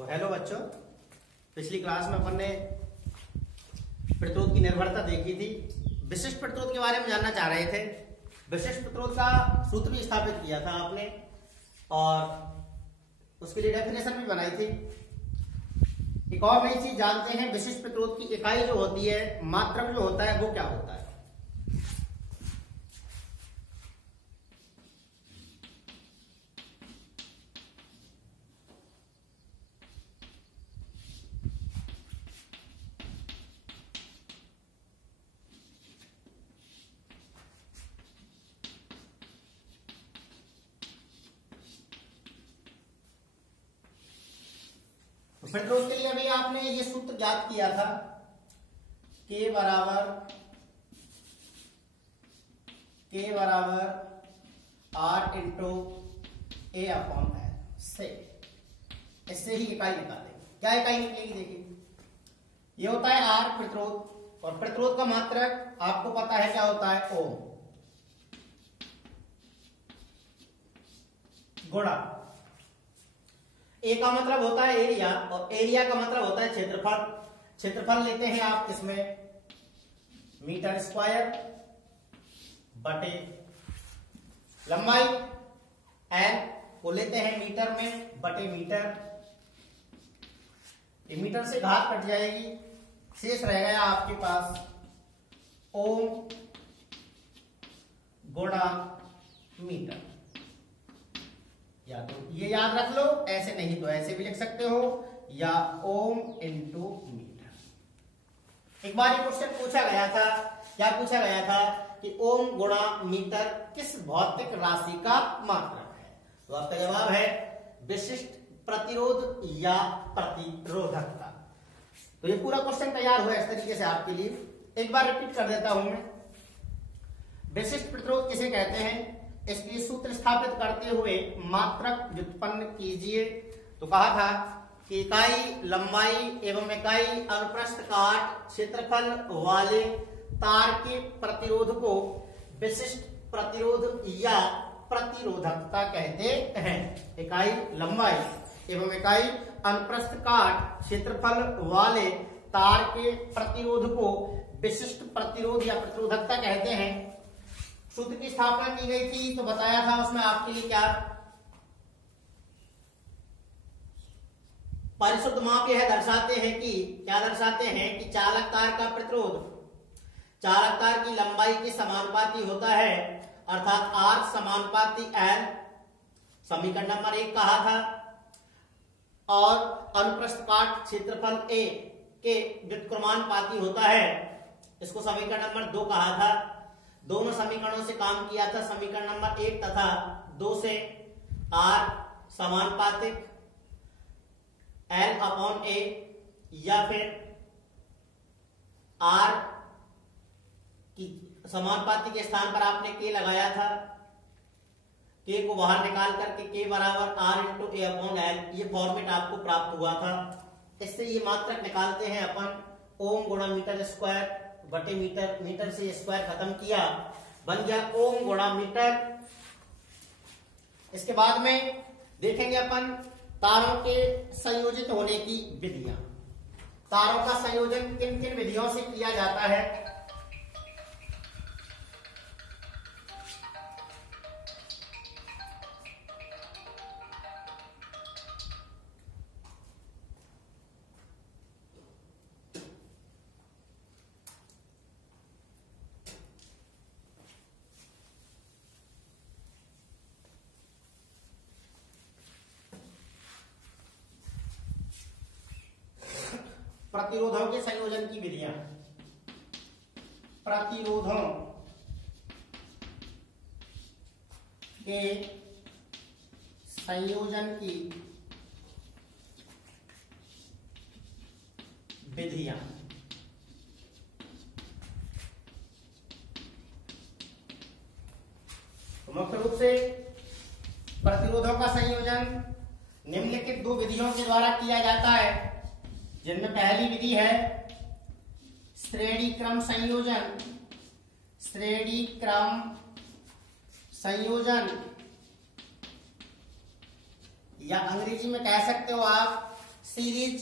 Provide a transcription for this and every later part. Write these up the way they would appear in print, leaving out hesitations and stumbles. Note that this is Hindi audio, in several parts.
तो हेलो बच्चों, पिछली क्लास में अपन ने प्रतिरोध की निर्भरता देखी थी। विशिष्ट प्रतिरोध के बारे में जानना चाह रहे थे। विशिष्ट प्रतिरोध का सूत्र भी स्थापित किया था आपने और उसके लिए डेफिनेशन भी बनाई थी। एक और नई चीज जानते हैं, विशिष्ट प्रतिरोध की इकाई जो होती है, मात्रक जो होता है, वो क्या होता है। प्रतिरोध के लिए अभी आपने ये सूत्र ज्ञात किया था, K बराबर R into A upon L से, इससे ही इकाई निकालेंगे। क्या इकाई निकलेगी देखिए, ये होता है R प्रतिरोध, और प्रतिरोध का मात्रक आपको पता है क्या होता है, ओम गुणा ए का मतलब होता है एरिया, और एरिया का मतलब होता है क्षेत्रफल। क्षेत्रफल लेते हैं आप इसमें मीटर स्क्वायर बटे लंबाई एल को लेते हैं मीटर में बटे मीटर। ये मीटर से घात कट जाएगी, शेष रह गया आपके पास ओम गुणा मीटर। या तो ये याद रख लो, ऐसे नहीं तो ऐसे भी लिख सकते हो, या ओम इंटू मीटर। एक बार ये क्वेश्चन पूछा गया था, क्या पूछा गया था कि ओम गुणा मीटर किस भौतिक राशि का मात्रक है। तो आपका जवाब है विशिष्ट प्रतिरोध या प्रतिरोधकता। तो ये पूरा क्वेश्चन तैयार हुआ इस तरीके से आपके लिए। एक बार रिपीट कर देता हूं मैं। विशिष्ट प्रतिरोध किसे कहते हैं, इसके लिए सूत्र स्थापित करते हुए मात्रक व्युत्पन्न कीजिए। तो कहा था कि इकाई लंबाई एवं इकाई अनुप्रस्थ काट क्षेत्रफल वाले तार के प्रतिरोध को विशिष्ट प्रतिरोध या प्रतिरोधकता कहते हैं। इकाई लंबाई एवं इकाई अनुप्रस्थ काट क्षेत्रफल वाले तार के प्रतिरोध को विशिष्ट प्रतिरोध या प्रतिरोधकता कहते हैं। सूत्र की स्थापना की गई थी तो बताया था उसमें आपके लिए क्या, परिशुद्ध माप यह दर्शाते हैं कि, क्या दर्शाते हैं कि चालक तार का प्रतिरोध चालक तार की लंबाई के समानुपाती होता है, अर्थात R समानुपाती L, समीकरण नंबर 1 कहा था। और अनुप्रस्थ काट क्षेत्रफल A के व्युत्क्रमानुपाती होता है, इसको समीकरण नंबर 2 कहा था। दोनों समीकरणों से काम किया था, समीकरण नंबर 1 तथा 2 से R समानुपातिक L अपॉन A, या फिर R की समानुपाती के स्थान पर आपने K लगाया था, K को बाहर निकाल करके K बराबर R into A upon L, ये फॉर्मेट आपको प्राप्त हुआ था। इससे ये मात्रक निकालते हैं अपन, ओम गुणा मीटर स्क्वायर बटे मीटर, मीटर से स्क्वायर खत्म किया, बन गया ओम गुणा मीटर। इसके बाद में देखेंगे अपन तारों के संयोजित होने की विधियां। तारों का संयोजन किन किन विधियों से किया जाता है। प्रतिरोधों के संयोजन की विधियां। प्रतिरोधों के संयोजन की विधियां। तो मुख्य रूप से प्रतिरोधों का संयोजन निम्नलिखित 2 विधियों के द्वारा किया जाता है, जिनमें पहली विधि है श्रेणी क्रम संयोजन। श्रेणी क्रम संयोजन, या अंग्रेजी में कह सकते हो आप सीरीज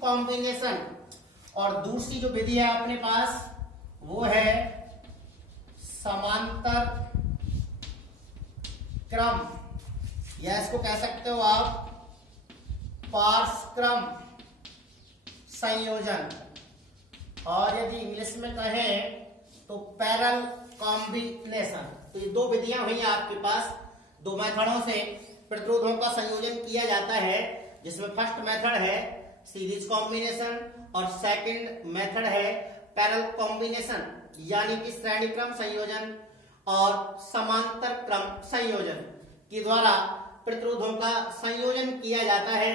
कॉम्बिनेशन। और दूसरी जो विधि है अपने पास वो है समांतर क्रम, या इसको कह सकते हो आप पार्श्वक्रम संयोजन, और यदि इंग्लिश में कहें तो पैरेलल कॉम्बिनेशन। तो ये दो विधियां हुई आपके पास, दो मेथडों से प्रतिरोधों का संयोजन किया जाता है, जिसमें फर्स्ट मेथड है सीरीज कॉम्बिनेशन और सेकंड मेथड है पैरेलल कॉम्बिनेशन, यानी कि श्रेणी क्रम संयोजन और समांतर क्रम संयोजन के द्वारा प्रतिरोधों का संयोजन किया जाता है।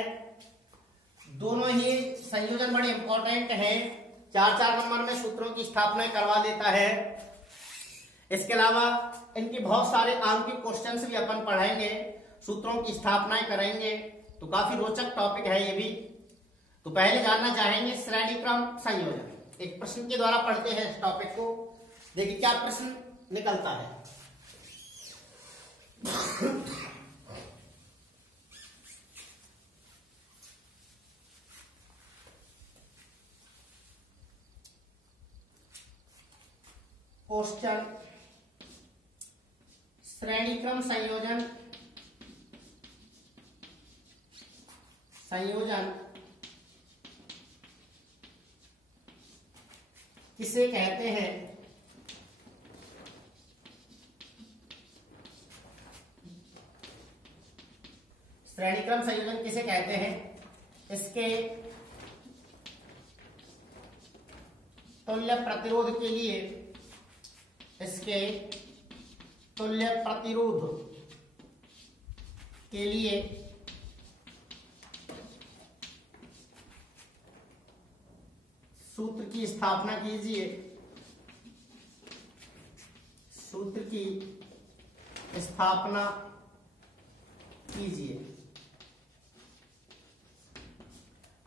दोनों ही संयोजन बड़े इंपॉर्टेंट हैं, 4-4 नंबर में सूत्रों की स्थापना करवा देता है। इसके अलावा इनके बहुत सारे आंकिक क्वेश्चंस भी अपन पढ़ाएंगे, सूत्रों की स्थापनाएं करेंगे, तो काफी रोचक टॉपिक है ये भी। तो पहले जानना चाहेंगे श्रेणी क्रम संयोजन। एक प्रश्न के द्वारा पढ़ते हैं इस टॉपिक को, देखिए क्या प्रश्न निकलता है। क्वेश्चन, श्रेणी क्रम संयोजन किसे कहते हैं? श्रेणी क्रम संयोजन किसे कहते हैं? इसके तुल्य प्रतिरोध के लिए, इसके तुल्य प्रतिरोध के लिए सूत्र की स्थापना कीजिए। सूत्र की स्थापना कीजिए।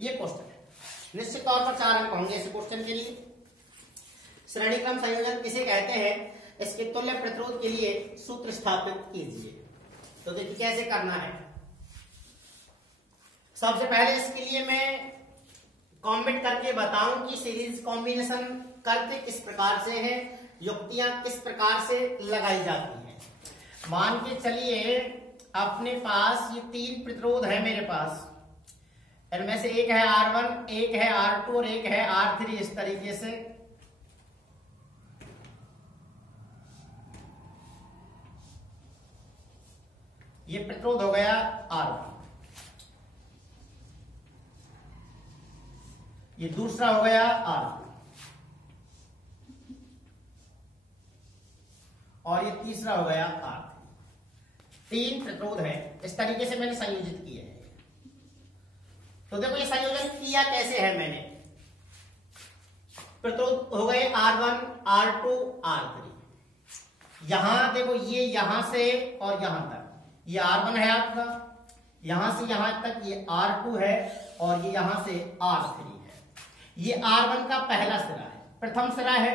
ये क्वेश्चन है, निश्चित तौर पर 4 अंक होंगे इस क्वेश्चन के लिए। श्रेणी क्रम संयोजन किसे कहते हैं, इसके तुल्य प्रतिरोध के लिए सूत्र स्थापित कीजिए। तो देखिए कैसे करना है। सबसे पहले इसके लिए मैं कमेंट करके बताऊं कि सीरीज कॉम्बिनेशन करते किस प्रकार से है, युक्तियां किस प्रकार से लगाई जाती हैं। मान के चलिए अपने पास ये 3 प्रतिरोध है मेरे पास, इनमें से एक है R1, एक है R2 और एक है R3। इस तरीके से ये प्रतिरोध हो गया R1, ये दूसरा हो गया R2 और ये तीसरा हो गया R3। 3 प्रतिरोध है, इस तरीके से मैंने संयोजित किए हैं। तो देखो ये संयोजन किया कैसे है मैंने। प्रतिरोध हो गए R1, R2, R3। यहां देखो ये यहां से और यहां तक ये R1 है आपका, यहां से यहां तक ये R2 है और ये यहां से R3 है। ये R1 का पहला सिरा है, प्रथम सिरा है,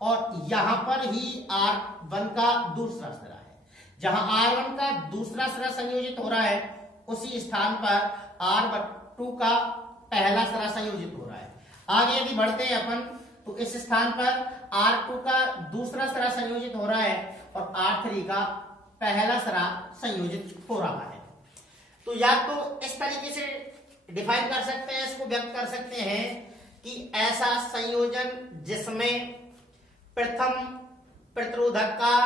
और यहां पर ही R1 का दूसरा सिरा है। जहां R1 का दूसरा सिरा संयोजित हो रहा है उसी स्थान पर R2 का पहला सिरा संयोजित हो रहा है। आगे यदि बढ़ते हैं अपन तो इस स्थान पर R2 का दूसरा सिरा संयोजित हो रहा है और R3 का पहला सिरा संयोजित हो रहा है। तो या तो इस तरीके से डिफाइन कर सकते हैं, इसको व्यक्त कर सकते हैं कि ऐसा संयोजन जिसमें प्रथम प्रतिरोधक का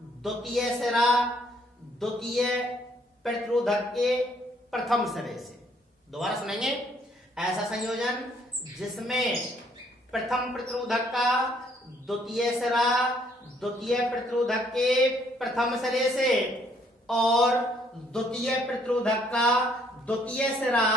द्वितीय सिरा द्वितीय प्रतिरोधक के प्रथम सिरे से, दोबारा सुनेंगे, ऐसा संयोजन जिसमें प्रथम प्रतिरोधक का द्वितीय सिरा द्वितीय प्रतिरोधक के प्रथम सिरे से और द्वितीय प्रतिरोधक का द्वितीय सिरा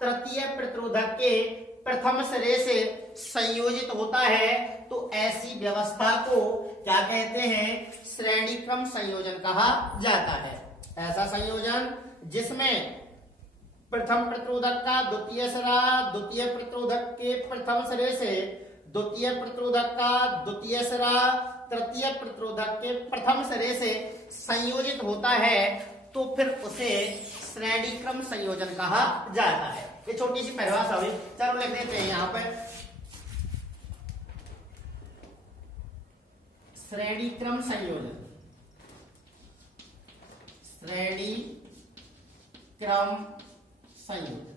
तृतीय प्रतिरोधक के प्रथम सिरे से संयोजित होता है, तो ऐसी व्यवस्था को क्या कहते हैं? श्रेणी क्रम संयोजन कहा जाता है। ऐसा संयोजन जिसमें प्रथम प्रतिरोधक का द्वितीय सिरा द्वितीय प्रतिरोधक के प्रथम सिरे से, द्वितीय प्रतिरोधक का द्वितीय सिरा तृतीय प्रतिरोधक के प्रथम सिरे से संयोजित होता है, तो फिर उसे श्रेणी क्रम संयोजन कहा जाता है। ये छोटी सी परिभाषा हुई, चलो लिख देते हैं यहां पर श्रेणी क्रम संयोजन। श्रेणी क्रम संयोजन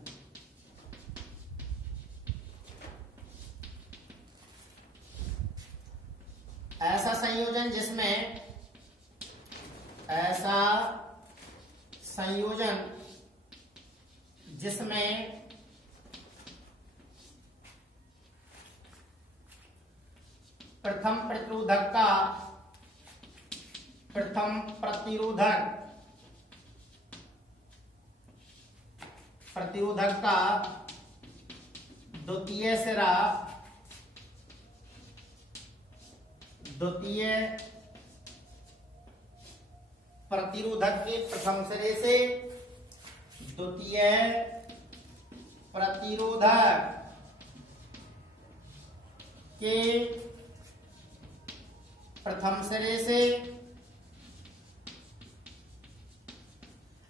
ऐसा संयोजन जिसमें प्रथम प्रतिरोधक का द्वितीय सिरा द्वितीय प्रतिरोधक के प्रथम सिरे से द्वितीय प्रतिरोधक के प्रथम सिरे से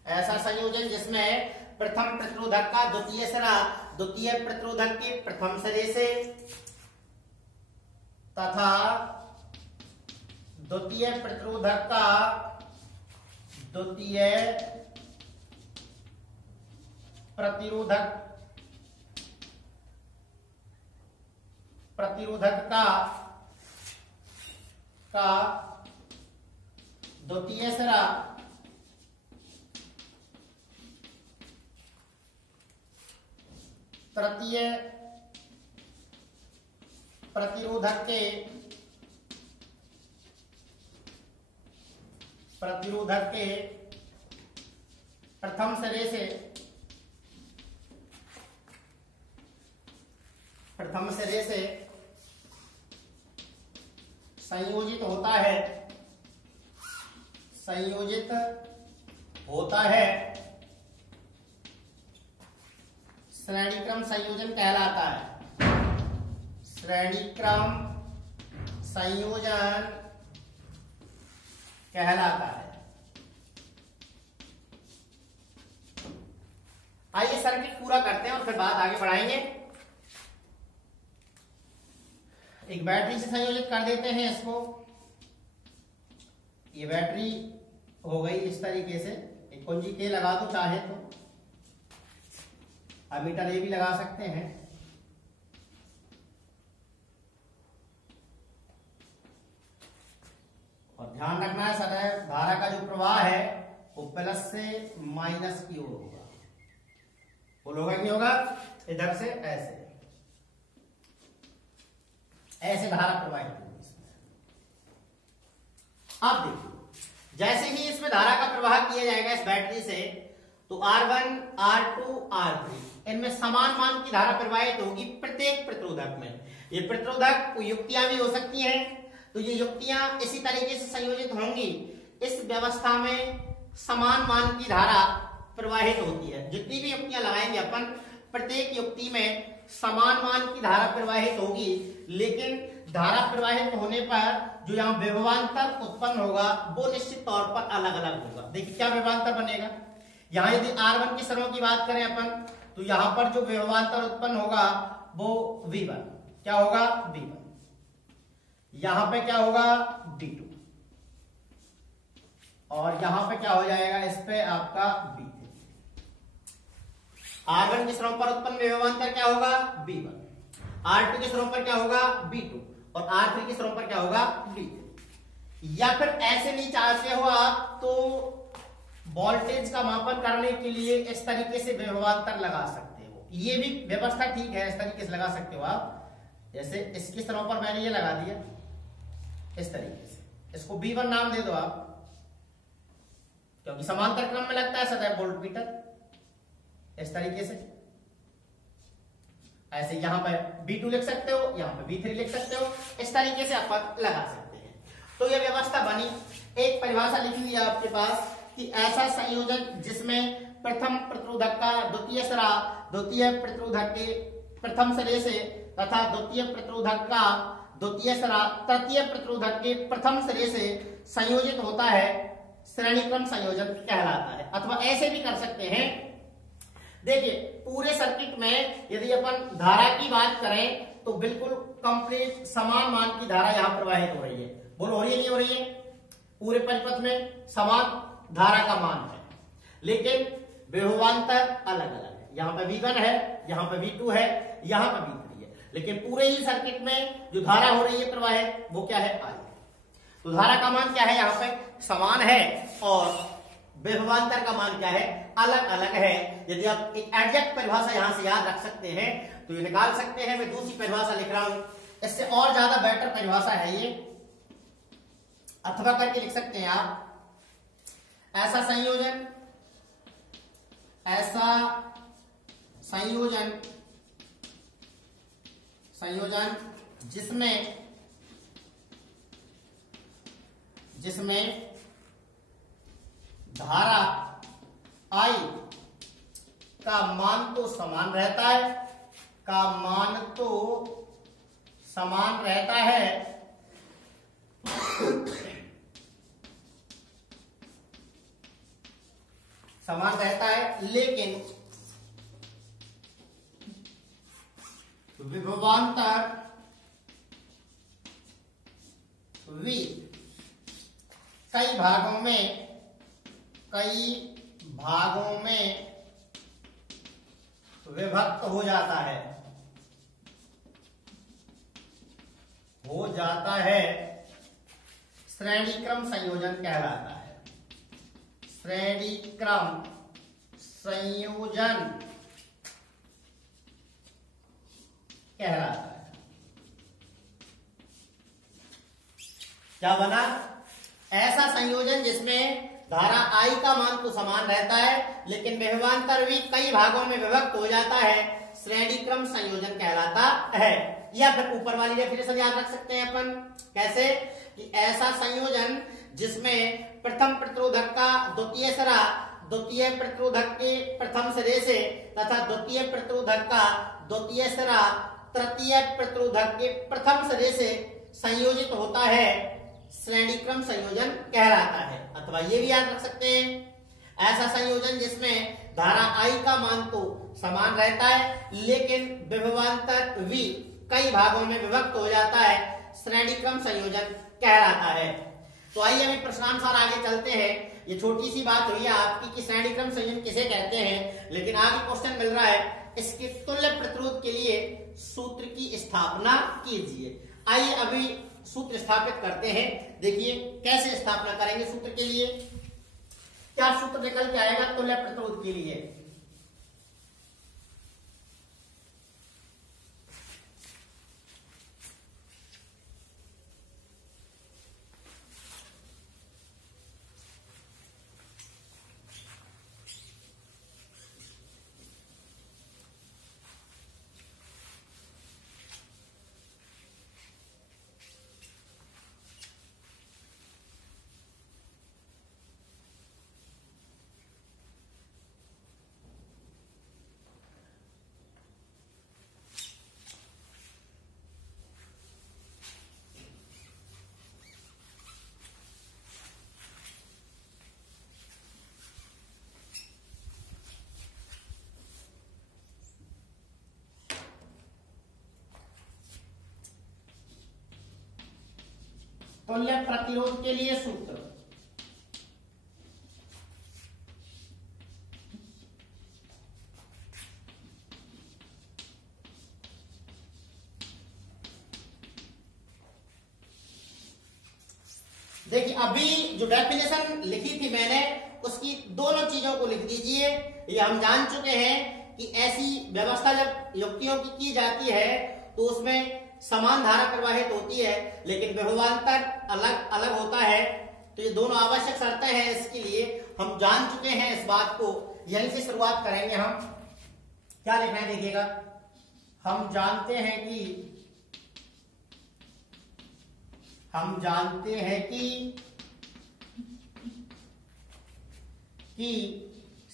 ऐसा संयोजन जिसमें प्रथम प्रतिरोधक का द्वितीय सिरा द्वितीय प्रतिरोधक के प्रथम सिरे से तथा द्वितीय प्रतिरोधक का द्वितीय प्रतिरोधक का द्वितीय सिरा तृतीय प्रतिरोधक के प्रथम सिरे से संयोजित होता है श्रेणीक्रम संयोजन कहलाता है। श्रेणीक्रम संयोजन कहलाता है। आइए सर्किट पूरा करते हैं और फिर बात आगे बढ़ाएंगे। एक बैटरी से संयोजित कर देते हैं इसको। ये बैटरी हो गई इस तरीके से। एक कुंजी के लगा दो चाहे तो, एमीटर ए भी लगा सकते हैं। और ध्यान रखना है सदैव धारा का जो प्रवाह है वो प्लस से माइनस की ओर होगा। वो होगा नहीं होगा, इधर से ऐसे धारा प्रवाहित होगी इसमें। अब देखिए, जैसे ही इसमें धारा का प्रवाह किया जाएगा इस बैटरी से, तो R1, R2, R3 इनमें समान मान की धारा प्रवाहित होगी प्रत्येक प्रतिरोधक में। ये प्रतिरोधक युक्तियां भी हो सकती हैं, तो ये युक्तियां इसी तरीके से संयोजित होंगी। इस व्यवस्था में समान मान की धारा प्रवाहित होती है। जितनी भी युक्तियां लगाएंगे अपन, प्रत्येक युक्ति में समान मान की धारा प्रवाहित होगी, लेकिन धारा प्रवाहित होने पर जो यहाँ विभवांतर उत्पन्न होगा वो निश्चित तौर पर अलग अलग होगा। देखिए क्या विभवांतर बनेगा। यहाँ यदि R1 की सरों की बात करें अपन, तो यहाँ पर जो विभवांतर उत्पन्न होगा वो V1 क्या होगा, V1। यहां पे क्या होगा, V2। और यहां पे क्या हो जाएगा, इस पे आपका V3। R1 के सरों पर उत्पन्न विभवांतर क्या होगा, V1। R2 के सरों पर क्या होगा, V2। और R3 के सरों पर क्या होगा, V3। या फिर ऐसे नहीं चाहते हो आप, तो वोल्टेज का मापन करने के लिए इस तरीके से विभवांतर लगा सकते हो। ये भी व्यवस्था ठीक है, इस तरीके से लगा सकते हो आप। जैसे इसकी सरों पर मैंने ये लगा दिया इस तरीके से, इसको V1 नाम दे दो आप, क्योंकि समांतर क्रम में लगता है सदैव वोल्टमीटर। इस तरीके से ऐसे यहां पर V2 लिख सकते हो, यहां पर V3 लिख सकते हो। इस तरीके से आप लगा सकते हैं। तो यह व्यवस्था बनी। एक परिभाषा लिखी हुई है आपके पास कि ऐसा संयोजन जिसमें प्रथम प्रतिरोधक का द्वितीय सिरा द्वितीय प्रतिरोधक के प्रथम सिरे से तथा द्वितीय प्रतिरोधक का द्वितीय सिरा तृतीय प्रतिरोधक के प्रथम सिरे से संयोजित होता है, श्रेणी क्रम संयोजन कहलाता है। अथवा ऐसे भी कर सकते हैं, देखिए पूरे सर्किट में यदि अपन धारा की बात करें तो बिल्कुल कंप्लीट समान मान की धारा यहां प्रवाहित हो रही है। बोलो हो रही है नहीं हो रही है? पूरे परिपथ में समान धारा का मान है, लेकिन विभवांतर अलग अलग है। यहाँ पे V1 है, यहाँ पे V2 है, यहाँ पे V3 है, लेकिन पूरे ही सर्किट में जो धारा हो रही है प्रवाहित वो क्या है? I। तो धारा का मान क्या है? यहाँ पे समान है और विभवांतर का मान क्या है? अलग अलग है। यदि आप एक एग्जैक्ट परिभाषा यहां से याद रख सकते हैं तो ये निकाल सकते हैं। मैं दूसरी परिभाषा लिख रहा हूं, इससे और ज्यादा बेटर परिभाषा है ये, अथवा करके लिख सकते हैं आप। ऐसा संयोजन जिसमें धारा I का मान तो समान रहता है, लेकिन विभवांतर V कई भागों में विभक्त हो जाता है, श्रेणी क्रम संयोजन कहलाता है। श्रेणी क्रम संयोजन कहलाता है। क्या बना? ऐसा संयोजन जिसमें धारा I का मान तो समान रहता है, लेकिन विभवांतर V कई भागों में विभक्त हो जाता है, श्रेणी क्रम संयोजन कहलाता है। या फिर ऊपर वाली डेफिनेशन याद रख सकते हैं अपन, कैसे कि ऐसा संयोजन जिसमें प्रथम प्रतिरोधक का द्वितीय सिरा द्वितीय प्रतिरोधक के प्रथम सिरे से तथा द्वितीय प्रतिरोधक का द्वितीय सिरा तृतीय प्रतिरोधक के प्रथम सिरे से संयोजित होता है, श्रेणी क्रम संयोजन कहलाता है। अथवा ये भी याद रख सकते हैं, ऐसा संयोजन जिसमें धारा I का मान तो समान रहता है, लेकिन विभवांतर V कई भागों में विभक्त हो जाता है, श्रेणी क्रम संयोजन कहलाता है। तो आइए अभी प्रश्नानुसार आगे चलते हैं। ये छोटी सी बात हुई है आपकी कि श्रेणी क्रम संयोजन किसे कहते हैं, लेकिन आगे क्वेश्चन मिल रहा है, इसके तुल्य प्रतिरोध के लिए सूत्र की स्थापना कीजिए। आइए अभी सूत्र स्थापित करते हैं। देखिए कैसे स्थापना करेंगे सूत्र के लिए, क्या सूत्र निकल के आएगा तुल्य प्रतिरोध के लिए। तुल्य प्रतिरोध के लिए सूत्र, देखिए अभी जो डेफिनेशन लिखी थी मैंने उसकी दोनों चीजों को लिख दीजिए। ये हम जान चुके हैं कि ऐसी व्यवस्था जब युक्तियों की जाती है तो उसमें समान धारा प्रवाहित होती है, लेकिन विभवांतर अलग अलग होता है। तो ये दोनों आवश्यक शर्तें हैं, इसके लिए हम जान चुके हैं इस बात को। यहीं से शुरुआत करेंगे हम। क्या लिखना है देखिएगा, हम जानते हैं कि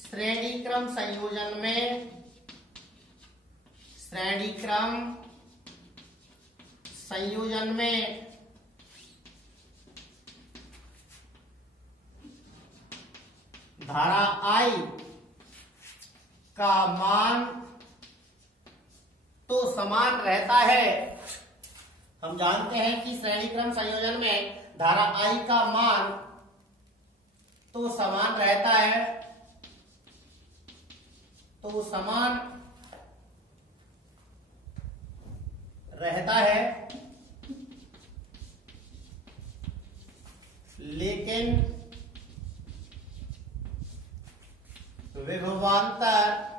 श्रेणी क्रम संयोजन में धारा I का मान तो समान रहता है। हम जानते हैं कि श्रेणी क्रम संयोजन में धारा I का मान तो समान रहता है, तो समान रहता है, लेकिन विभवांतर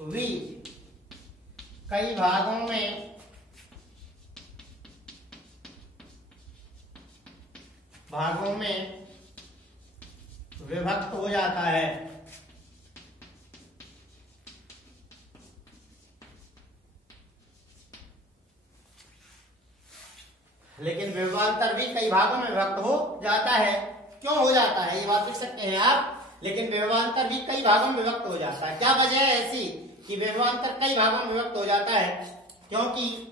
V कई भागों में विभक्त हो जाता है। लेकिन विभवांतर भी कई भागों में विभक्त हो जाता है। क्यों हो जाता है, ये बात लिख सकते हैं आप। लेकिन विभवांतर भी कई भागों में विभक्त हो जाता है। क्या वजह है ऐसी कि विभवांतर कई भागों में विभक्त हो जाता है? क्योंकि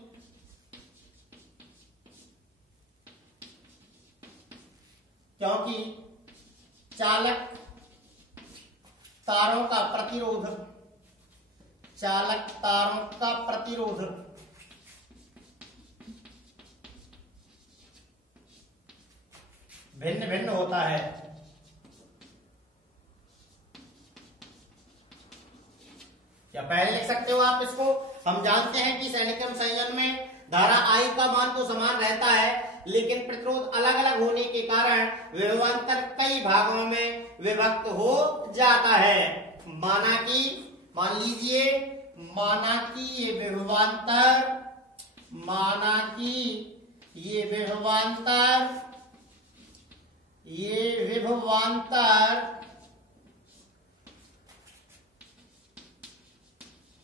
चालक तारों का प्रतिरोध भिन्न भिन्न होता है। या पहले लिख सकते हो आप इसको। हम जानते हैं कि श्रेणी क्रम संयोजन में धारा I का मान तो समान रहता है, लेकिन प्रतिरोध अलग अलग होने के कारण विभवांतर कई भागों में विभक्त हो जाता है। मान लीजिए ये विभवांतर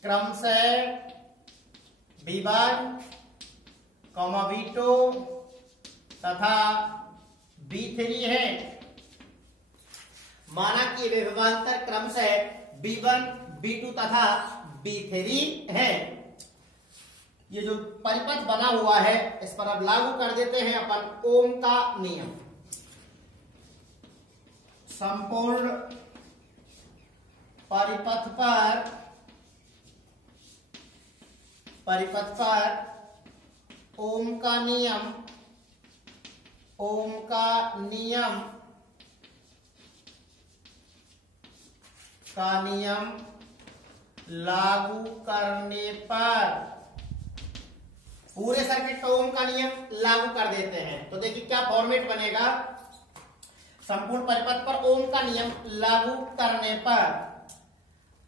क्रमशः V1, V2 तथा V3 है। माना कि विभवांतर क्रमशः V1, V2 तथा V3 है। ये जो परिपथ बना हुआ है इस पर अब लागू कर देते हैं अपन ओम का नियम। संपूर्ण परिपथ पर ओम का नियम लागू करने पर पूरे सर्किट पर ओम का नियम लागू कर देते हैं। तो देखिए क्या फॉर्मेट बनेगा। संपूर्ण परिपथ पर ओम का नियम लागू करने पर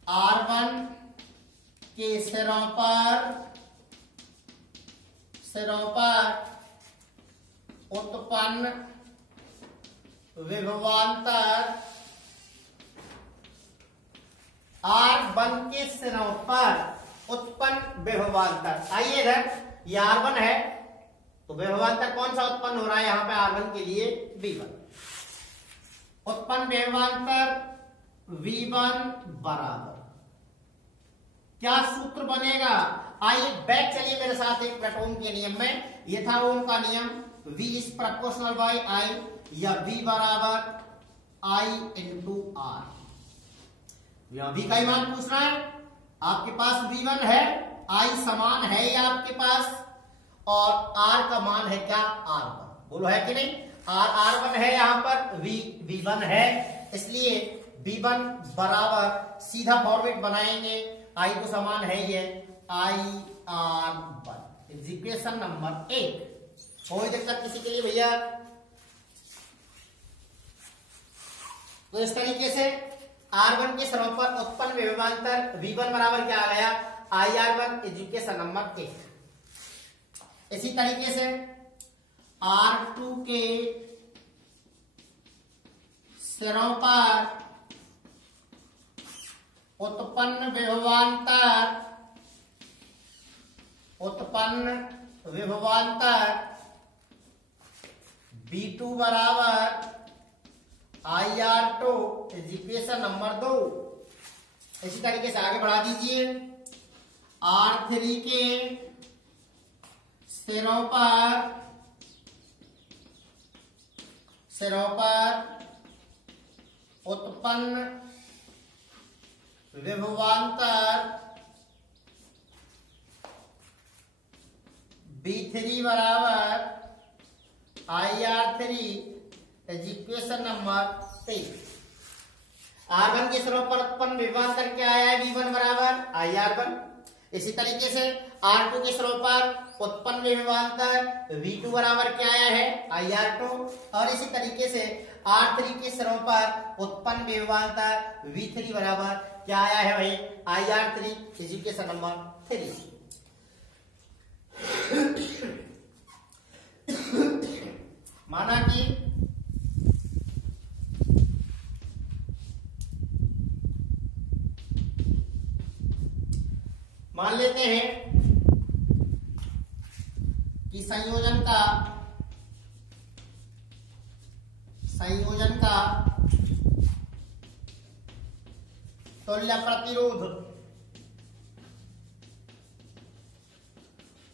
R1 के सिरों पर उत्पन्न विभवांतर R1 के सिरों पर उत्पन्न विभवांतर, आइए इधर ये R1 है तो विभवांतर कौन सा उत्पन्न हो रहा है यहां पे R1 के लिए V1। उत्पन्न विभवांतर V1 बराबर क्या सूत्र बनेगा। आइए बैक चलिए मेरे साथ एक मिनट ओम के नियम में। ये था ओम का नियम V is proportional by I या V बराबर I इंटू R। यहां V का मान पूछ रहा है। आपके पास V1 है, I समान है ये आपके पास, और R का मान है क्या R1। बोलो है कि नहीं। R1 है यहां पर, V1 है, इसलिए V1 बराबर सीधा फॉर्मेट बनाएंगे I तो समान है ये IR1। Equation number 1। कोई दिक्कत किसी के लिए भैया? तो इस तरीके से R1 के सिरों पर उत्पन्न विभवांतर V1 बराबर क्या आ गया IR1। Equation number 1। इसी तरीके से R2 के सिरों पर उत्पन्न विभवांतर V2 बराबर IR2। Equation number 2। इसी तरीके से आगे बढ़ा दीजिए। R3 के सिरों पर सिरों पर उत्पन्न विभवांतर V3 बराबर IR3 इक्वेशन नंबर 3। R1 के सिरों पर उत्पन्न विभवांतर क्या आया है? V1 बराबर IR1। इसी तरीके से R2 के सिरों पर उत्पन्न विभवांतर V2 बराबर क्या आया है? IR2। और इसी तरीके से R3 के सिरों पर उत्पन्न विभवांतर V3 बराबर क्या आया है भाई? IR3 equation number 3। माना कि मान लेते हैं कि संयोजन का तुल्य प्रतिरोध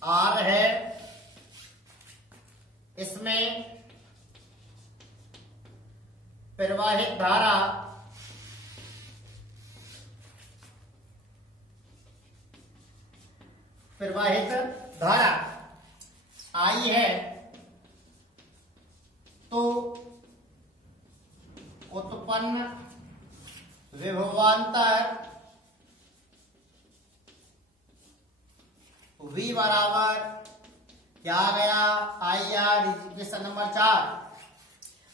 R है, इसमें प्रवाहित धारा I है, तो उत्पन्न विभवांतर V बराबर क्या आ गया? IR equation number 4।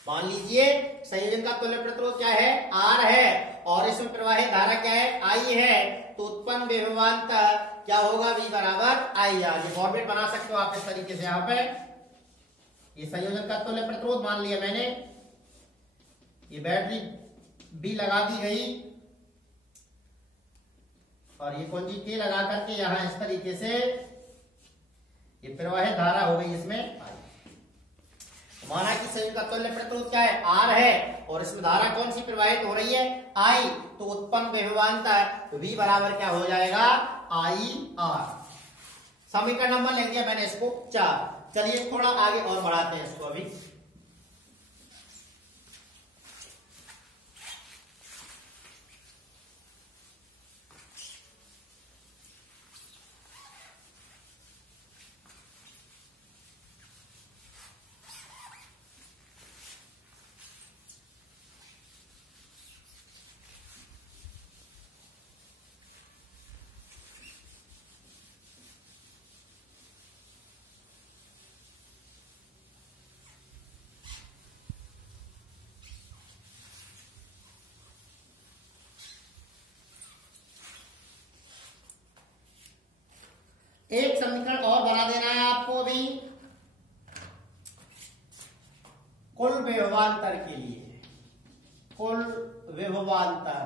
मान लीजिए संयोजन का तुल्य प्रतिरोध क्या है? R है, और इसमें प्रवाहित धारा क्या है? I है, तो उत्पन्न विभवांतर क्या होगा? V बराबर IR। ये फॉर्मेट बना सकते हो आप इस तरीके से। यहाँ पे ये संयोजन का तुल्य प्रतिरोध मान लिया मैंने, ये बैटरी भी लगा दी गई, और ये कौन सी K लगा करके यहाँ इस तरीके से ये प्रवाहित धारा हो गई इसमें। माना कि संयोजन का तुल्य प्रतिरोध क्या है? R है, और इसमें धारा कौन सी प्रवाहित हो रही है? I। तो उत्पन्न विभवांतर V बराबर क्या हो जाएगा? IR। समीकरण नंबर लिख दिया मैंने इसको 4। चलिए थोड़ा आगे और बढ़ाते हैं इसको अभी। एक समीकरण और बना देना है आपको भी कुल विभवांतर के लिए। कुल विभवांतर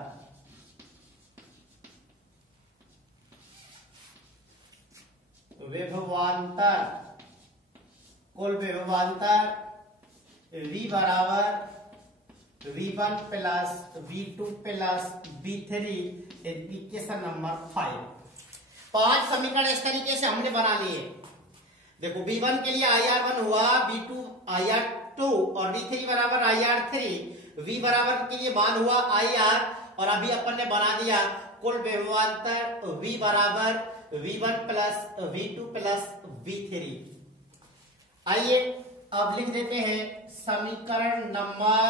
कुल विभवांतर V बराबर V1 plus V2 plus V3 equation number 5। 5 समीकरण इस तरीके से हमने बना लिए। देखो V1 के लिए IR1 हुआ, V2 IR2 और V3 बराबर IR3। V बराबर के लिए मान हुआ IR, और अभी अपन ने बना दिया कुल विभवांतर V बराबर V1 plus V2 plus V3। आइए अब लिख देते हैं समीकरण नंबर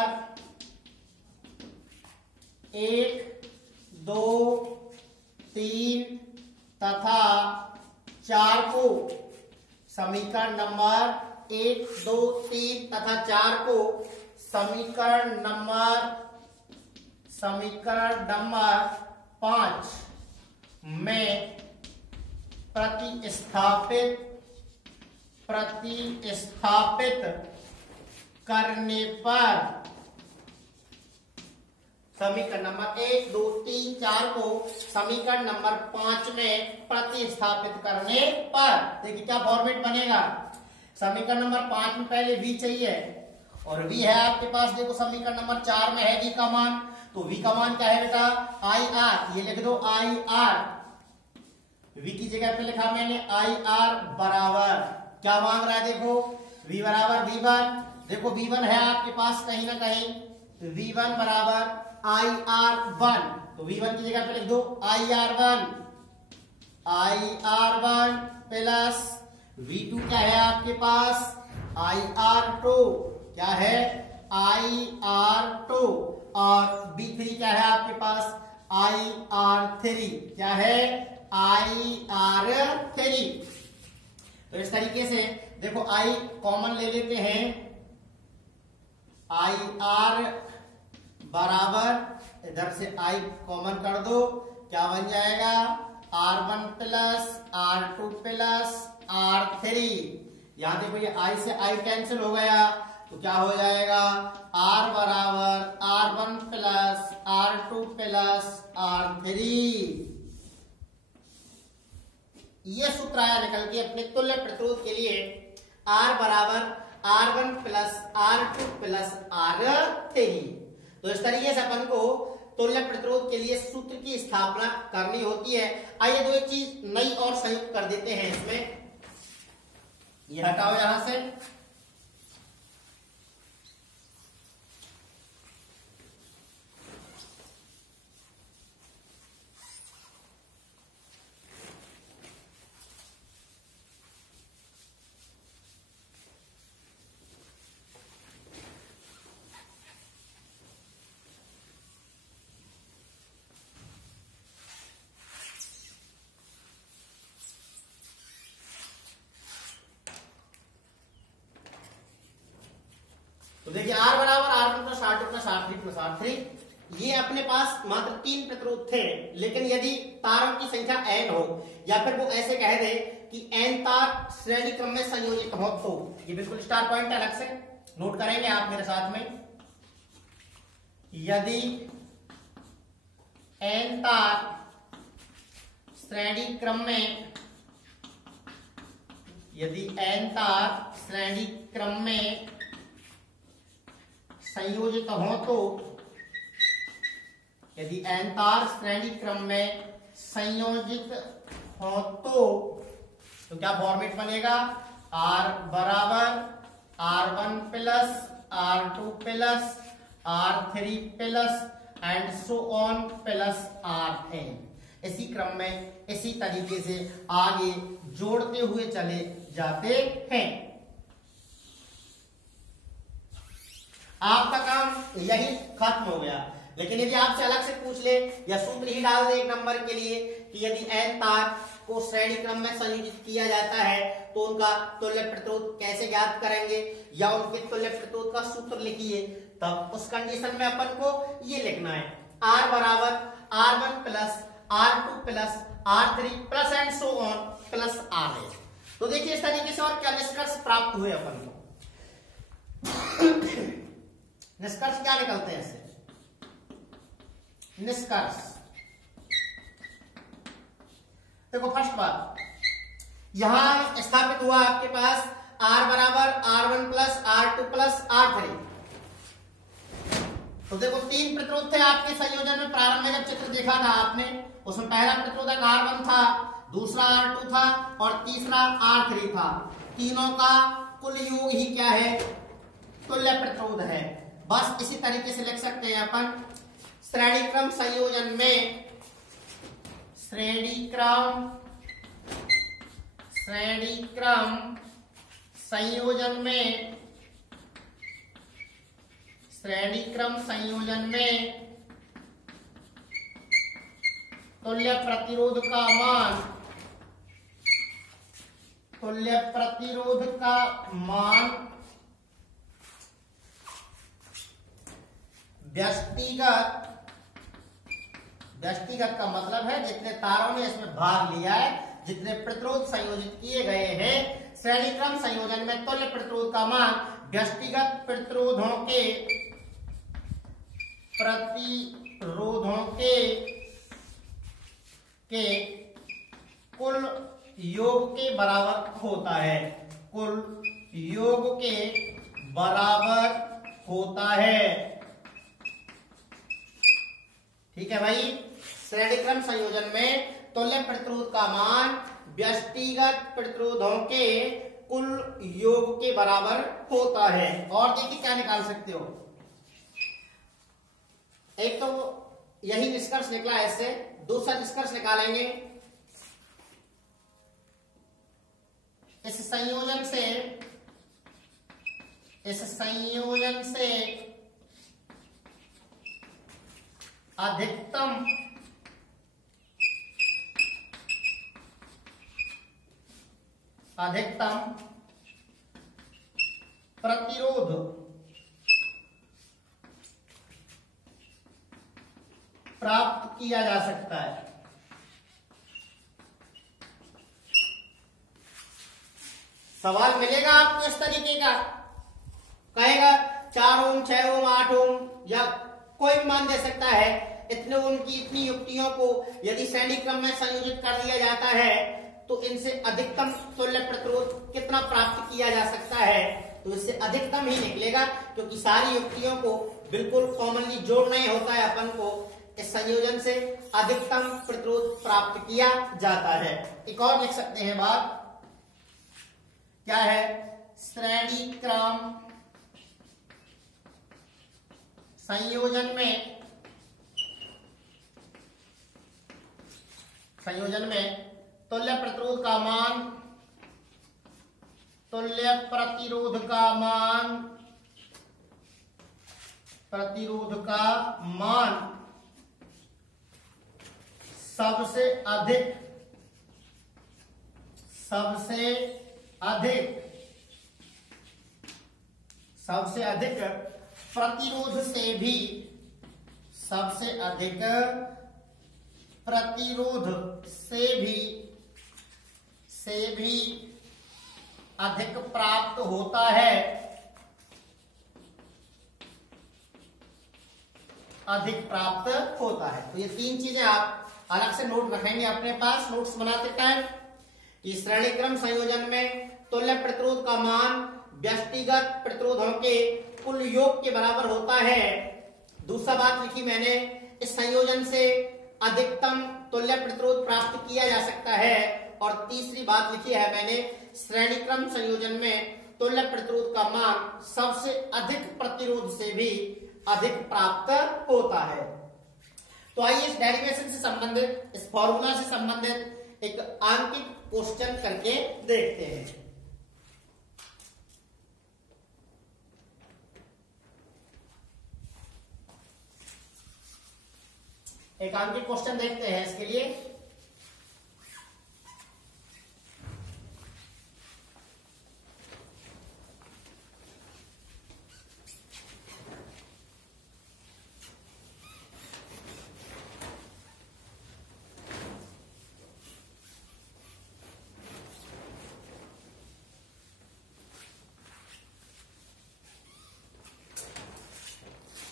1, 2, 3 तथा 4 को। समीकरण नंबर 1, 2, 3 तथा 4 को समीकरण नंबर 5 में प्रतिस्थापित करने पर समीकरण नंबर 1, 2, 3, 4 को समीकरण नंबर 5 में प्रतिस्थापित करने पर देखिए क्या फॉर्मेट बनेगा। समीकरण नंबर 5 में पहले V चाहिए, और V है आपके पास। देखो समीकरण नंबर 4 में है V का मान, तो V का मान क्या है बेटा? IR। ये लिख दो IR। V की जगह पे लिखा मैंने IR बराबर क्या मांग रहा है? देखो V बराबर V1 देखो V1 है आपके पास कहीं ना कहीं, V1 बराबर IR1, तो V1 की जगह पे लिख दो IR1 प्लस V2 क्या है आपके पास IR2, क्या है IR2, और V3 क्या है आपके पास IR3, क्या है IR3। तो इस तरीके से देखो I कॉमन ले लेते हैं, IR बराबर इधर से I कॉमन कर दो, क्या बन जाएगा R1 plus R2 plus R3। यहां देखो ये I से I कैंसिल हो गया, तो क्या हो जाएगा R बराबर R1 plus R2 plus R3। ये सूत्र आया निकल के अपने तुल्य प्रतिरोध के लिए R बराबर R1 plus R2 plus R3। तो इस तरीके से अपन को तुल्य प्रतिरोध के लिए सूत्र की स्थापना करनी होती है। आइए दो एक चीज नई और संयुक्त कर देते हैं इसमें, ये हटाओ यहां से, तो देखिए R बराबर R1 plus R2 plus R3 plus R3, ये अपने पास मात्र 3 प्रतिरोध थे, लेकिन यदि तारों की संख्या n हो, या फिर वो ऐसे कह दे कि n तार श्रेणी क्रम में संयोजित हो, तो ये बिल्कुल स्टार पॉइंट अलग से नोट करेंगे आप मेरे साथ में। यदि n तार श्रेणी क्रम में, यदि n तार श्रेणी क्रम में संयोजित हो, तो यदि n तार श्रेणी क्रम में संयोजित हो तो क्या फॉर्मेट बनेगा R बराबर R1 plus R2 plus R3 plus and so on plus Rn। इसी क्रम में इसी तरीके से आगे जोड़ते हुए चले जाते हैं। आपका काम यही खत्म हो गया। लेकिन यदि आपसे अलग से पूछ ले या सूत्र ही डाल दे एक नंबर के लिए कि यदि n तार को श्रेणी क्रम में संयोजित किया जाता है तो उनका तुल्य प्रतिरोध कैसे ज्ञात करेंगे, या उनके तुल्य प्रतिरोध का सूत्र लिखिए, तब उस कंडीशन में अपन को ये लिखना है R बराबर R1 plus R2 plus R3 plus and so on plus Rn। तो देखिए इस तरीके से और क्या निष्कर्ष प्राप्त हुए अपन को। निष्कर्ष क्या निकलते हैं इससे? निष्कर्ष देखो, फर्स्ट बात यहां स्थापित हुआ आपके पास R बराबर R1 plus R2 plus R3। तो देखो 3 प्रतिरोध थे आपके संयोजन में। प्रारंभ में जब चित्र देखा था आपने, उसमें पहला प्रतिरोधक R1 था, दूसरा R2 था और तीसरा R3 था। तीनों का कुल योग ही क्या है? तुल्य प्रतिरोध है। बस इसी तरीके से लिख सकते हैं अपन श्रेणी क्रम संयोजन में, श्रेणी क्रम संयोजन में, श्रेणी क्रम संयोजन में तुल्य प्रतिरोध का मान, तुल्य प्रतिरोध का मान व्यष्टिगत का मतलब है जितने तारों ने इसमें भाग लिया है, जितने प्रतिरोध संयोजित किए गए हैं, श्रेणी क्रम संयोजन में तुल्य प्रतिरोध का मान व्यष्टिगत प्रतिरोधों के कुल योग के बराबर होता है, कुल योग के बराबर होता है। ठीक है भाई, श्रेणी क्रम संयोजन में तुल्य प्रतिरोध का मान व्यष्टिगत प्रतिरोधों के कुल योग के बराबर होता है। और देखिए क्या निकाल सकते हो, एक तो यही निष्कर्ष निकला ऐसे, दूसरा निष्कर्ष निकालेंगे इस संयोजन से अधिकतम प्रतिरोध प्राप्त किया जा सकता है। सवाल मिलेगा आपको इस तरीके का, कहेगा 4 ओम 6 ओम 8 ओम या कोई भी मान दे सकता है, इतने ओम की इतनी युक्तियों को यदि श्रेणी क्रम में संयोजित कर दिया जाता है तो इनसे अधिकतम तुल्य प्रतिरोध कितना प्राप्त किया जा सकता है, तो इससे अधिकतम ही निकलेगा, क्योंकि सारी युक्तियों को बिल्कुल कॉमनली जोड़ना ही होता है अपन को। इस संयोजन से अधिकतम प्रतिरोध प्राप्त किया जाता है। एक और लिख सकते हैं बात, क्या है, श्रेणी क्रम संयोजन में तुल्य प्रतिरोध का मान सबसे अधिक प्रतिरोध से भी अधिक प्राप्त होता है, तो ये 3 चीजें आप अलग से नोट रखेंगे अपने पास नोट्स बनाते टाइम। इस श्रेणी क्रम संयोजन में तुल्य प्रतिरोध का मान व्यष्टिगत प्रतिरोधों के कुल योग के बराबर होता है। दूसरा बात लिखी मैंने, इस संयोजन से अधिकतम तुल्य प्रतिरोध प्राप्त किया जा सकता है। और तीसरी बात लिखी है मैंने, श्रेणी क्रम संयोजन में तुल्य प्रतिरोध का मान सबसे अधिक प्रतिरोध से भी अधिक प्राप्त होता है। तो आइए इस डेरिवेशन से संबंधित, इस फॉर्मूला से संबंधित एक आंकिक क्वेश्चन करके देखते हैं। एक आंकिक क्वेश्चन देखते हैं इसके लिए।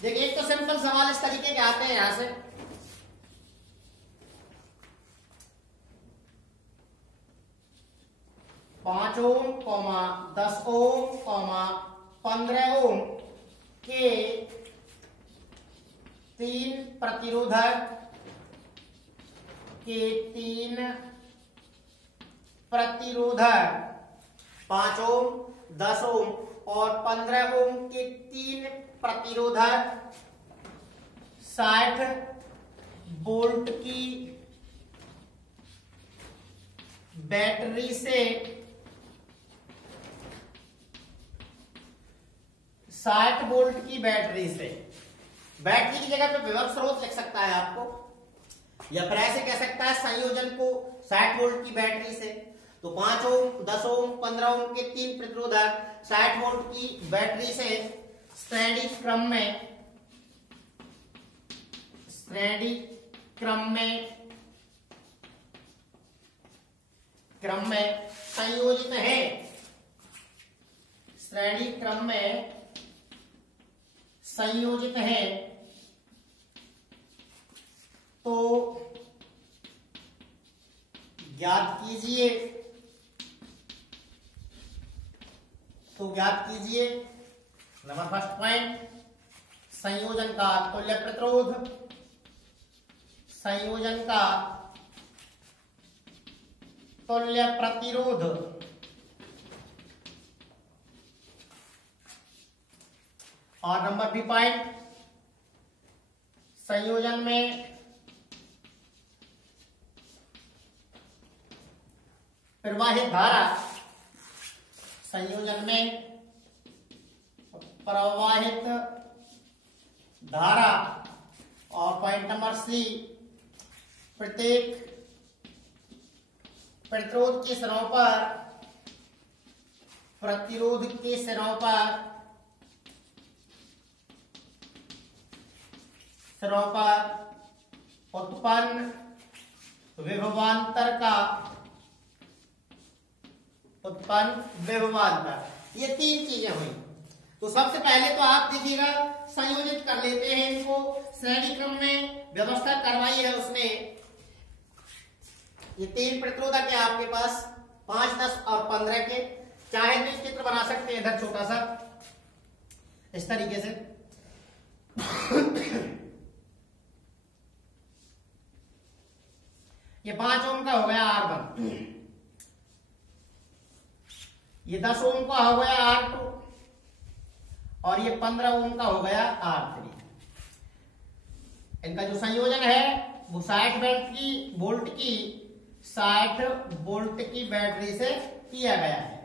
देखिए एक तो सिंपल सवाल इस तरीके के आते हैं, यहां से 5 ओम, 10 ओम, 15 ओम के 3 प्रतिरोधक 5 ओम, 10 ओम और 15 ओम के 3 प्रतिरोधक 60 वोल्ट की बैटरी से 60 वोल्ट की बैटरी की जगह पे विभव स्रोत लिख सकता है आपको, या फिर ऐसे कह सकता है संयोजन को 60 वोल्ट की बैटरी से। तो 5 ओम, 10 ओम, 15 ओम के 3 प्रतिरोधक 60 वोल्ट की बैटरी से श्रेणी क्रम में संयोजित है। श्रेणी क्रम में संयोजित है तो ज्ञात कीजिए नंबर फर्स्ट पॉइंट, संयोजन का तुल्य प्रतिरोध, संयोजन का तुल्य प्रतिरोध और नंबर बी पॉइंट, संयोजन में प्रवाहित धारा, संयोजन में प्रवाहित धारा। और पॉइंट नंबर सी, प्रत्येक प्रतिरोध के सिरों पर, प्रतिरोध के सिरों पर उत्पन्न विभवांतर का, उत्पन्न विभवांतर। ये तीन चीजें हुई। तो सबसे पहले तो आप देखिएगा, संयोजित कर लेते हैं इनको, श्रेणी क्रम में व्यवस्था करवाई है उसने। ये तीन प्रतिरोधक है आपके पास, 5, 10 और 15 के। चाहे तो इस चित्र बना सकते हैं इधर छोटा सा, इस तरीके से। ये 5 ओम का हो गया R1, ये 10 ओम का हो गया R2, और ये 15 ओम का हो गया R3। इनका जो संयोजन है वो 60 वोल्ट की 60 वोल्ट की बैटरी से किया गया है।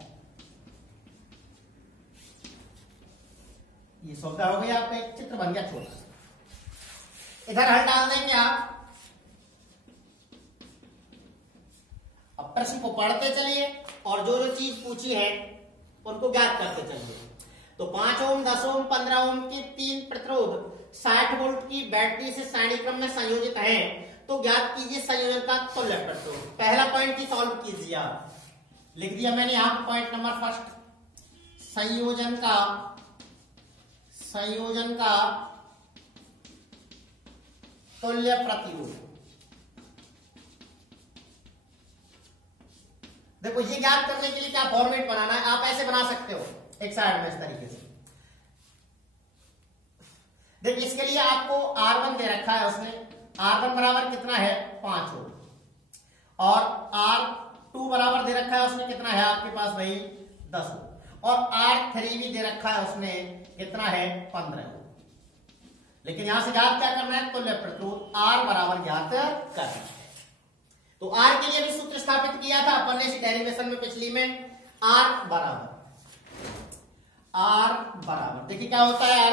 ये सुविधा हो गई, आपका एक चित्र बन गया छोटा सा। इधर हल डाल देंगे आप। अब प्रश्न को पढ़ते चलिए और जो जो चीज पूछी है उनको ज्ञात करते चलिए। तो 5 ओम, 10 ओम, 15 ओम के तीन प्रतिरोध 60 वोल्ट की बैटरी से श्रेणी क्रम में संयोजित हैं। तो ज्ञात कीजिए संयोजन का तुल्य प्रतिरोध। पहला पॉइंट ही सॉल्व कीजिए आप। लिख दिया मैंने यहाँ पॉइंट नंबर फर्स्ट, संयोजन का तुल्य प्रतिरोध। देखो ये ज्ञात करने के लिए क्या फॉर्मेट बनाना है, आप ऐसे बना सकते हो एक साइड में इस तरीके से। देखिए इसके लिए आपको R1 दे रखा है उसने, R1 बराबर कितना है 5 ओम, और R2 बराबर दे रखा है उसने कितना है आपके पास भाई 10 ओम, और R3 भी दे रखा है उसने कितना है 15 ओम। लेकिन यहां से ज्ञात क्या करना है, तुल्य प्रतिरोध R बराबर ज्ञात करना है। तो R के लिए भी सूत्र स्थापित किया था अपन ने डेरिवेशन में पिछली में। R बराबर देखिए क्या होता है, R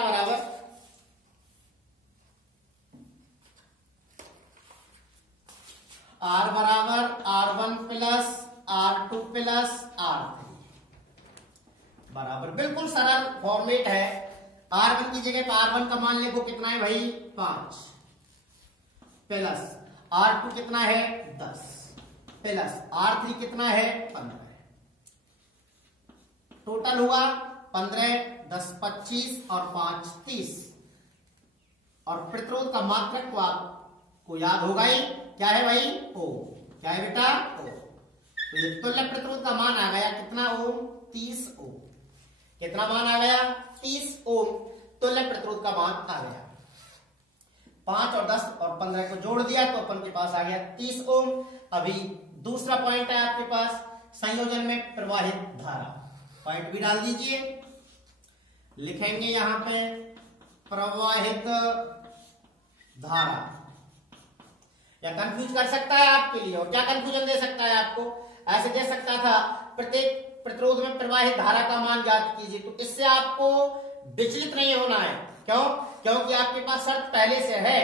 बराबर R1 plus R2 plus R3 बराबर, बिल्कुल सरल फॉर्मेट है। R1 की जगह पर R1 का मान लिखो कितना है भाई 5, प्लस R2 कितना है 10, प्लस R3 कितना है 15। टोटल हुआ 15, 10 25 और 5 30। और प्रतिरोध का मात्रक को आपको याद होगा ही, क्या है भाई O। क्या है बेटा O। तो ये तुल्य प्रतिरोध का मान आ गया कितना ओम, 30 ओम। कितना मान आ गया 30 ओम, तुल्य प्रतिरोध का मान आ गया। 5 और 10 और 15 को जोड़ दिया तो अपन के पास आ गया 30 ओम। अभी दूसरा पॉइंट है आपके पास, संयोजन में प्रवाहित धारा। पॉइंट भी डाल दीजिए, लिखेंगे यहां पे प्रवाहित धारा। या कंफ्यूज कर सकता है आपके लिए, और क्या कंफ्यूजन दे सकता है आपको, ऐसे दे सकता था प्रत्येक प्रतिरोध में प्रवाहित धारा का मान ज्ञात कीजिए। तो इससे आपको विचलित नहीं होना है। क्यों? क्योंकि आपके पास शर्त पहले से है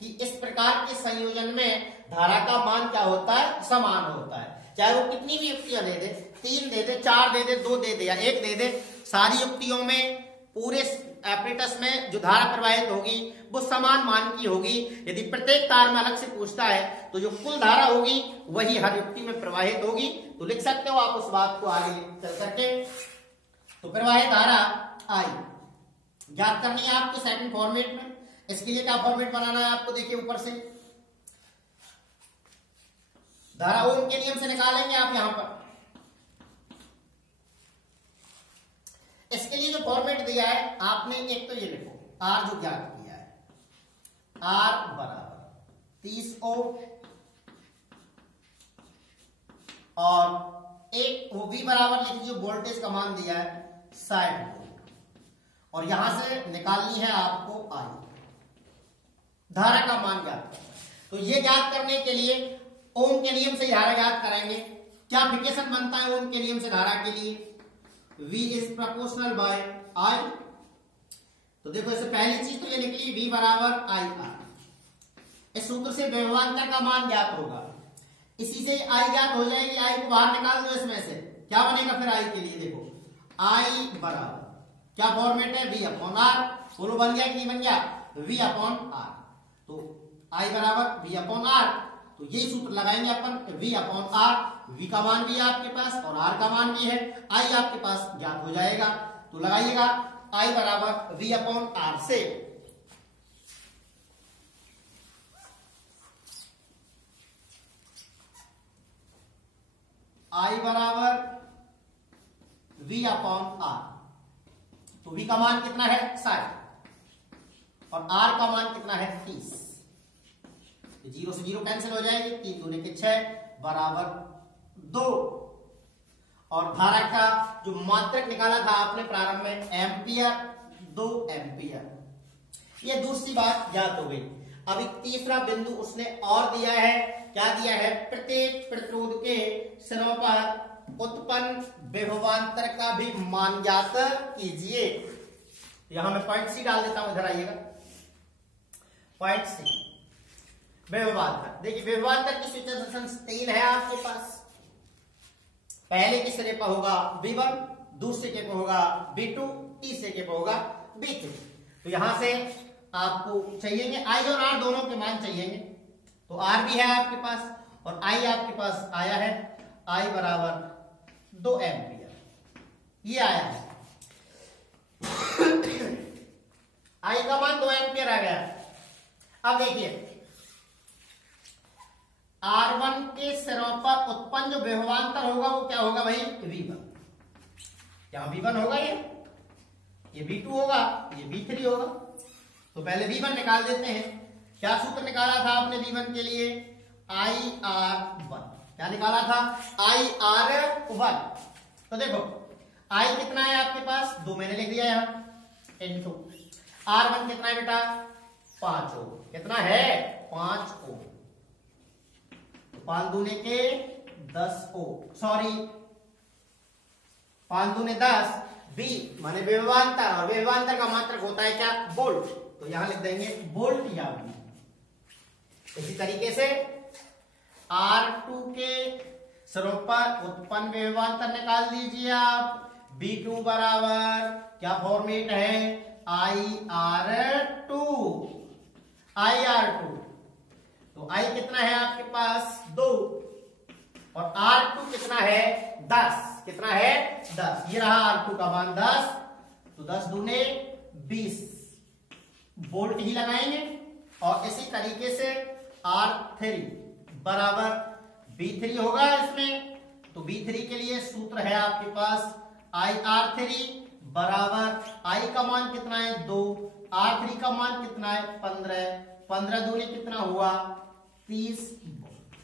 कि इस प्रकार के संयोजन में धारा का मान क्या होता है, समान होता है। चाहे वो कितनी भी युक्तियां दे दे, 3 दे दे, 4 दे दे, 2 दे दे या 1 दे दे, सारी युक्तियों में पूरे एपरेटस में जो धारा प्रवाहित होगी वो समान मान की होगी। यदि प्रत्येक तार में अलग से पूछता है तो जो कुल धारा होगी वही हर युक्ति में प्रवाहित होगी। तो लिख सकते हो आप उस बात को आगे चल करके। तो प्रवाहित धारा आई ज्ञात करनी है आपको सेकंड फॉर्मेट में। इसके लिए क्या फॉर्मेट बनाना है आपको, देखिए ऊपर से धारा ओम के नियम से निकालेंगे आप यहां पर। इसके लिए जो फॉर्मेट दिया है आपने, एक तो ये लिखो R जो ज्ञात किया है, R बराबर 30 ओम, और एक वो V बराबर लिखिए, वोल्टेज का मान दिया है 60 वोल्ट, और यहां से निकालनी है आपको आई, धारा का मान ज्ञात करना है। तो ये ज्ञात करने के लिए ओम के नियम से धारा ज्ञात करेंगे। क्या फिकेशन बनता है ओम के नियम से धारा के लिए? V is proportional by I। तो देखो इससे पहली चीज तो ये निकली V बराबर आई आर। इस सूत्र से विभवांतर का मान ज्ञात होगा, इसी से I ज्ञात हो जाएगी। I को बाहर निकाल दो इसमें से, क्या बनेगा फिर I के लिए? देखो I बराबर क्या फॉर्मेट है? V upon R. बोलो बन गया कि नहीं बन गया? V upon R. तो I बराबर V अपॉन आर, तो यही सूत्र लगाएंगे अपन, V अपॉन आर। V का मान भी है आपके पास और R का मान भी है, I आपके पास ज्ञात हो जाएगा। तो लगाइएगा I बराबर V अपॉन आर से I बराबर V अपॉन आर। तो V का मान कितना है? 60 और R का मान कितना है? 30। 0 से 0 कैंसिल हो जाएंगे, 3 दूनी के 6 बराबर 2। और धारा का जो मात्रक निकाला था आपने प्रारंभ में एम्पियर, 2 एम्पियर। ये दूसरी बात ज्ञात हो गई। अब एक तीसरा बिंदु उसने और दिया है। क्या दिया है? प्रत्येक प्रतिरोध के सिरों पर उत्पन्न विभवांतर का भी मान ज्ञात कीजिए। यहां मैं पॉइंट सी डाल देता हूं, इधर आइएगा। पॉइंट सी विभवांतर। देखिए विभवांतर की सिचुएशन 3 है आपके पास। पहले के सिरे पर होगा V1, दूसरे के पर होगा V2, तीसरे के पर होगा V3। तो यहां से आपको चाहिए I और R दोनों के मान चाहिए। तो R भी है आपके पास और I आपके पास आया है, I बराबर 2 एम्पियर, ये आया है। I का मान 2 एम्पियर आ गया। अब देखिए R1 के सिरों पर उत्पन्न जो विभवांतर होगा वो क्या होगा भाई? V1। क्या V1 होगा? ये V2 होगा, ये V3 होगा। तो पहले V1 निकाल देते हैं। क्या सूत्र निकाला था आपने V1 के लिए? IR1। क्या निकाला था? IR1। तो देखो I कितना है आपके पास? 2 मैंने लिख दिया यहां इनटू R1 कितना है बेटा? 5 ओम। कितना है? 5 ओम। 5 दूने के 10 ओम, सॉरी 5 दूने 10। V माने विभवांतर, और विभवांतर का मात्रक होता है क्या? वोल्ट। तो यहां लिख देंगे वोल्ट या V। इसी तरीके से R2 के सिरों पर उत्पन्न विभवांतर निकाल दीजिए आप। V2 बराबर क्या फॉर्मेट है? IR2। IR2 तो I कितना है आपके पास? 2 और R2 कितना है? 10। कितना है? 10। ये रहा R2 का मान 10। तो 10 दूने 20 वोल्ट ही लगाएंगे। और इसी तरीके से R3 बराबर V3 होगा इसमें। तो V3 के लिए सूत्र है आपके पास IR3 बराबर I का मान कितना है? 2, R3 का मान कितना है? 15। 15 दूनी कितना हुआ? 30 वोल्ट।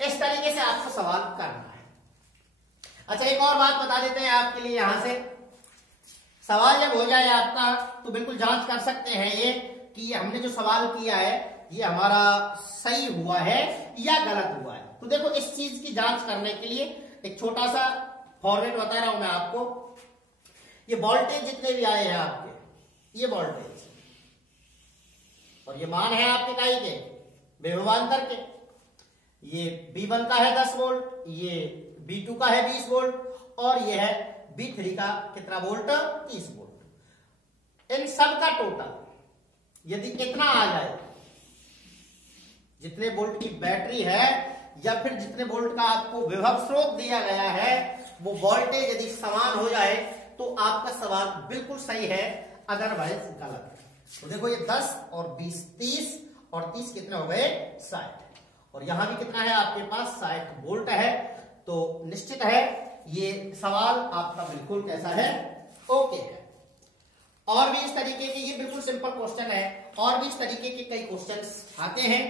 इस तरीके से आपको सवाल करना है। अच्छा एक और बात बता देते हैं आपके लिए। यहां से सवाल जब हो जाए आपका तो बिल्कुल जांच कर सकते हैं ये कि हमने जो सवाल किया है ये हमारा सही हुआ है या गलत हुआ है। तो देखो इस चीज की जांच करने के लिए एक छोटा सा फॉर्मेट बता रहा हूं मैं आपको। ये वोल्टेज जितने भी आए हैं आपके, ये वोल्टेज और ये मान है आपके काई के? विभवांतर के। ये V1 का है 10 वोल्ट, ये V2 का है 20 वोल्ट और ये है V3 का कितना वोल्ट? 30 वोल्ट। इन सब का टोटल यदि कितना आ जाए, जितने वोल्ट की बैटरी है या फिर जितने वोल्ट का आपको विभव स्रोत दिया गया है, वो वोल्टेज यदि समान हो जाए तो आपका सवाल बिल्कुल सही है, अदरवाइज गलत है। तो देखो ये 10 और 20 30 और 30 कितने हो गए? 60। और यहां भी कितना है आपके पास? 60 वोल्ट है। तो निश्चित है ये सवाल आपका बिल्कुल कैसा है? ओके है। और भी इस तरीके के, ये बिल्कुल सिंपल क्वेश्चन है, और भी इस तरीके के कई क्वेश्चंस आते हैं।